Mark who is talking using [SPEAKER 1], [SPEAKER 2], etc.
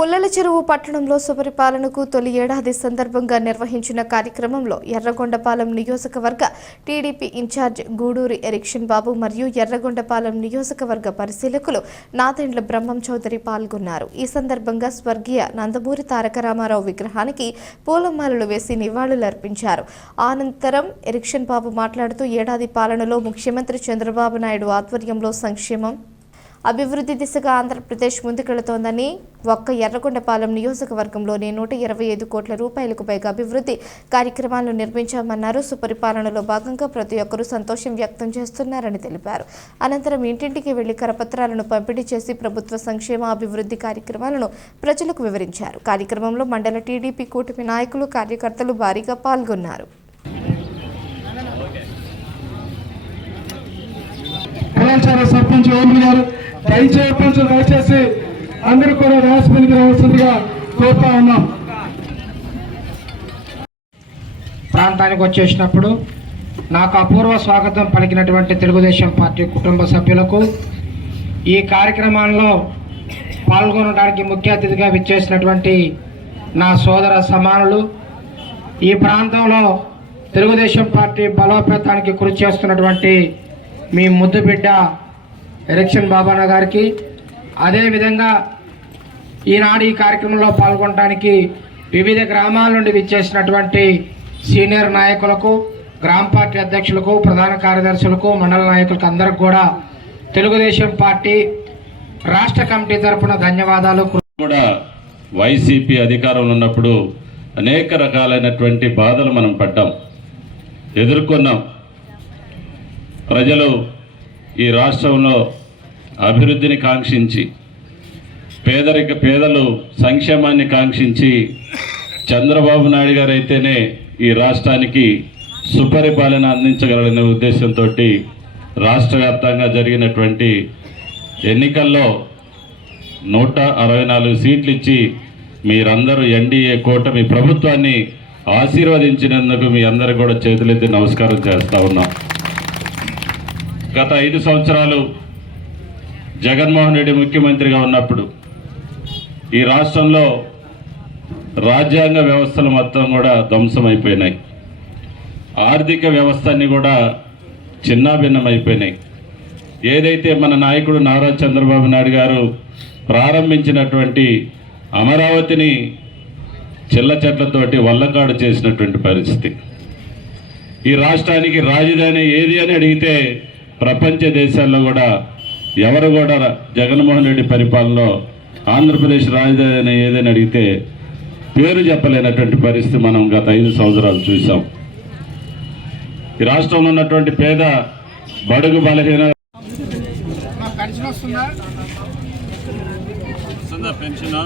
[SPEAKER 1] పుల్లల చెరువు పట్టణంలో సుపరిపాలనకు తొలి ఏడాది సందర్భంగా నిర్వహించిన కార్యక్రమంలో ఎర్రగొండపాలెం నియోజకవర్గ TDP in charge Guduri Erikshan Babu మరియు ఎర్రగొండపాలెం నియోజకవర్గ పరిశీలకులు నాదెండ్ల బ్రహ్మం చౌదరి పాల్గొన్నారు. ఈ సందర్భంగా స్వర్గీయ నందమూరి తారక రామారావు విగ్రహానికి పూలమాలలు వేసి నివాళులర్పించారు అనంతరం ఎరిక్షన్ బాబు మాట్లాడుతూ ఏడాది పాలనలో ముఖ్యమంత్రి చంద్రబాబు నాయుడు ఆధ్వర్యంలో సంక్షేమం అభివృద్ధి దిశగా ఆంధ్రప్రదేశ్ ముందుకెళుతోందని ఒక్క ఎర్రగొండపాలెం నియోజకవర్గంలోనే నూట ఇరవై ఐదు కోట్ల రూపాయలకు పైగా అభివృద్ధి కార్యక్రమాలను నిర్మించామన్నారు. సుపరిపాలనలో భాగంగా ప్రతి ఒక్కరూ సంతోషం వ్యక్తం చేస్తున్నారని తెలిపారు. అనంతరం ఇంటింటికి వెళ్ళి కరపత్రాలను పంపిణీ చేసి ప్రభుత్వ సంక్షేమ అభివృద్ధి కార్యక్రమాలను ప్రజలకు వివరించారు. కార్యక్రమంలో మండల టీడీపీ కూటమి నాయకులు కార్యకర్తలు భారీగా పాల్గొన్నారు.
[SPEAKER 2] కళాశాల సర్పంచ్ ఓమి గారు దయచేసి దయచేసి అందరూ కూడా రాజమండ్రికి రావాల్సిందిగా కోరుతా ఉన్నాం.
[SPEAKER 3] ప్రాంతానికి వచ్చేసినప్పుడు నాకు అపూర్వ స్వాగతం పలికినటువంటి తెలుగుదేశం పార్టీ కుటుంబ సభ్యులకు ఈ కార్యక్రమాల్లో పాల్గొనడానికి ముఖ్య అతిథిగా విచ్చేసినటువంటి నా సోదర సమానులు ఈ ప్రాంతంలో తెలుగుదేశం పార్టీ బలోపేతానికి కృషి చేస్తున్నటువంటి మీ ముద్దు బిడ్డ ఎలక్షన్ బాబానా గారికి అదేవిధంగా ఈనాడు ఈ కార్యక్రమంలో పాల్గొనడానికి వివిధ గ్రామాల నుండి విచ్చేసినటువంటి సీనియర్ నాయకులకు గ్రామ పార్టీ అధ్యక్షులకు ప్రధాన కార్యదర్శులకు మండల నాయకులకు అందరికి కూడా తెలుగుదేశం పార్టీ రాష్ట్ర కమిటీ తరపున ధన్యవాదాలు.
[SPEAKER 4] కూడా వైసీపీ అధికారంలో ఉన్నప్పుడు అనేక రకాలైనటువంటి బాధలు మనం పడ్డాం ఎదుర్కొన్నాం. ప్రజలు ఈ రాష్ట్రంలో అభివృద్ధిని కాంక్షించి పేదరిక పేదలు సంక్షేమాన్ని కాంక్షించి చంద్రబాబు నాయుడు గారు అయితేనే ఈ రాష్ట్రానికి సుపరిపాలన అందించగలనే ఉద్దేశంతో రాష్ట్ర వ్యాప్తంగా జరిగినటువంటి ఎన్నికల్లో నూట అరవై నాలుగు సీట్లు ఇచ్చి మీరందరూ ఎన్డీఏ కూటమి ప్రభుత్వాన్ని ఆశీర్వదించినందుకు మీ అందరు కూడా చేతులెత్తి నమస్కారం చేస్తూ ఉన్నాం. గత ఐదు సంవత్సరాలు జగన్మోహన్ రెడ్డి ముఖ్యమంత్రిగా ఉన్నప్పుడు ఈ రాష్ట్రంలో రాజ్యాంగ వ్యవస్థలు మొత్తం కూడా ధ్వంసమైపోయినాయి. ఆర్థిక వ్యవస్థని కూడా చిన్నాభిన్నమైపోయినాయి. ఏదైతే మన నాయకుడు నారా చంద్రబాబు నాయుడు గారు ప్రారంభించినటువంటి అమరావతిని చిల్ల చెట్లతోటి వల్లకాడు చేసినటువంటి పరిస్థితి. ఈ రాష్ట్రానికి రాజధాని ఏది అని అడిగితే ప్రపంచ దేశాల్లో కూడా ఎవరు కూడా జగన్మోహన్ రెడ్డి పరిపాలనలో ఆంధ్రప్రదేశ్ రాజధాని ఏదని అడిగితే పేరు చెప్పలేనటువంటి పరిస్థితి మనం గత ఐదు సంవత్సరాలు చూసాం ఈ రాష్ట్రంలో ఉన్నటువంటి పేద బడుగు బలహీన
[SPEAKER 3] పెన్షన్